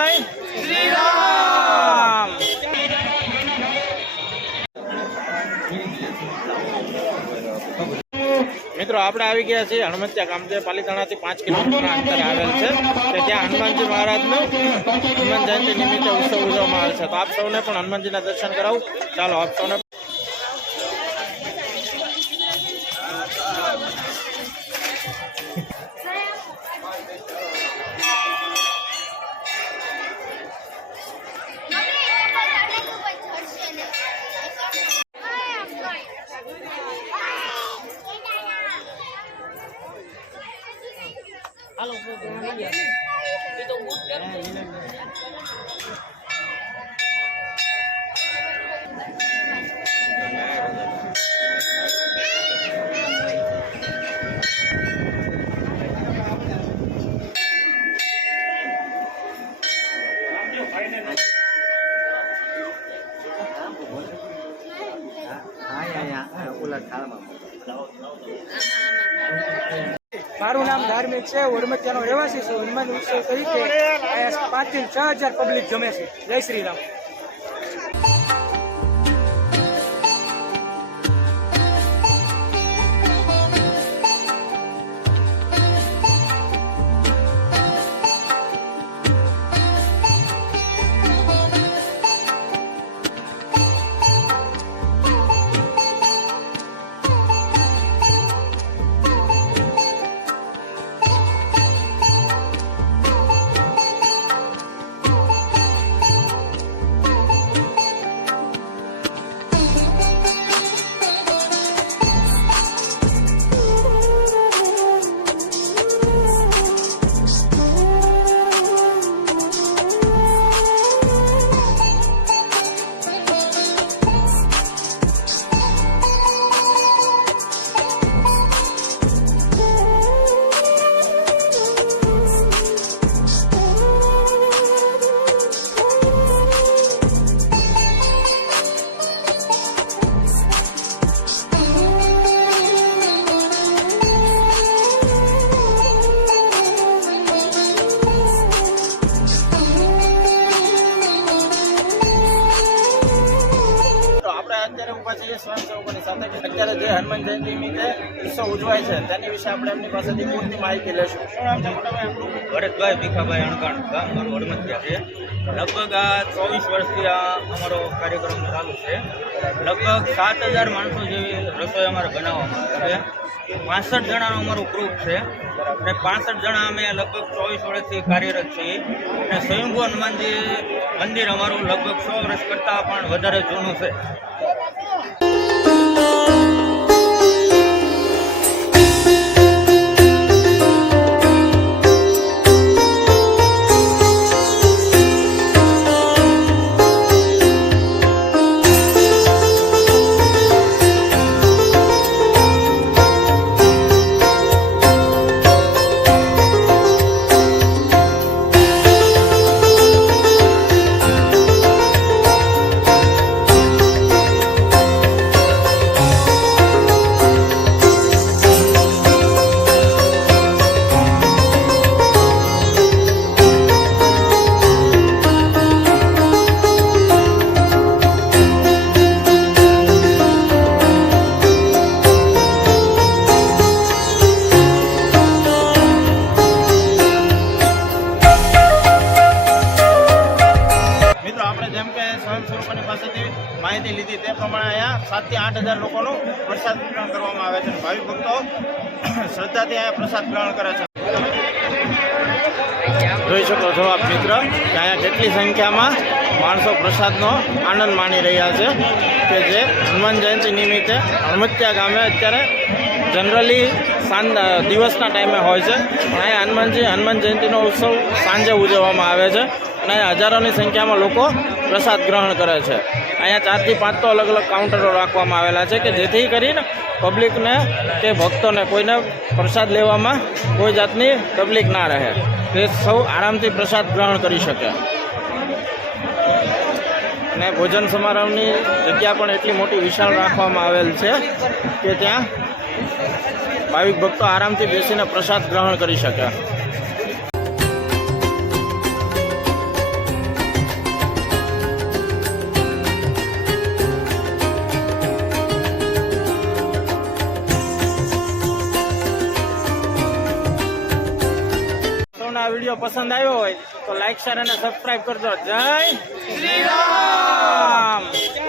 શ્રી રામ। મિત્રો આપણે આવી ગયા છીએ હનુમંતિયા ગામ, જે પાલીતાણાથી 5 કિલોમીટરના અંતરે આવેલ છે, કે ત્યાં હનુમાનજી મહારાજનું હનુમાન જયંતિ નિમિત્તે ઉત્સવ ઉજવવામાં આવે છે। તો આપ સૌને પણ હનુમાનજીના દર્શન કરાવું, ચાલો આપ સૌને। મારું નામ ધાર્મિક છે, ઓરમતિયાનો રહેવાસી છું। હનુમાન ઉત્સવ તરીકે 5 થી 6,000 પબ્લિક જમે છે। જય શ્રી રામ। સ્વયંસેવકોની સાથે અત્યારે જે હનુમાન જયંતિ નિમિત્તે ઉત્સવ ઉજવાય છે તેની વિશે આપણે એમની પાસેથી પૂરતી માહિતી લેશું। શું નામ છે મોટાભાઈ આપણું? ભરતભાઈ ભીખાભાઈ અણકાણ, ગામ મારું હડમતિયા છે। લગભગ આ 24 વર્ષથી આ અમારો કાર્યક્રમ ચાલુ છે। લગભગ 7,000 માણસો જેવી રસોઈ અમારે બનાવવામાં આવે છે। 65 જણાનું અમારું ગ્રુપ છે અને 65 જણા અમે લગભગ 24 વર્ષથી કાર્યરત છીએ। અને સ્વયંભૂ હનુમાનજી મંદિર અમારું લગભગ 100 વર્ષ કરતાં પણ વધારે જૂનું છે। માહિતી લીધી તે પ્રમાણે અહીંયા 7,000 થી 8,000 લોકોનું પ્રસાદ ગ્રહણ કરવામાં આવે છે। ભાવિક ભક્તો શ્રદ્ધાથી અહીંયા પ્રસાદ ગ્રહણ કરે છે। જોઈ શકો છો આપ મિત્ર કે અહીંયા કેટલી સંખ્યામાં માણસો પ્રસાદનો આનંદ માણી રહ્યા છે, કે જે હનુમાન જયંતિ નિમિત્તે હનુમતિયા ગામે અત્યારે જનરલી દિવસના ટાઈમે હોય છે, પણ અહીંયા હનુમાન જયંતિનો ઉત્સવ સાંજે ઉજવવામાં આવે છે અને હજારોની સંખ્યામાં લોકો પ્રસાદ ગ્રહણ કરે છે। અહીંયા 4 થી 5 તો અલગ અલગ કાઉન્ટરો રાખવામાં આવેલા છે, કે જેથી કરીને પબ્લિકને કે ભક્તોને કોઈને પ્રસાદ લેવામાં કોઈ જાતની તકલીફ ના રહે, તે સૌ આરામથી પ્રસાદ ગ્રહણ કરી શકે। અને ભોજન સમારંભની જગ્યા પણ એટલી મોટી વિશાળ રાખવામાં આવેલ છે કે ત્યાં ભાવિક ભક્તો આરામથી બેસીને પ્રસાદ ગ્રહણ કરી શકે। વિડીયો પસંદ આવ્યો હોય તો લાઈક શેર અને સબસ્ક્રાઇબ કરજો. જય શ્રી રામ.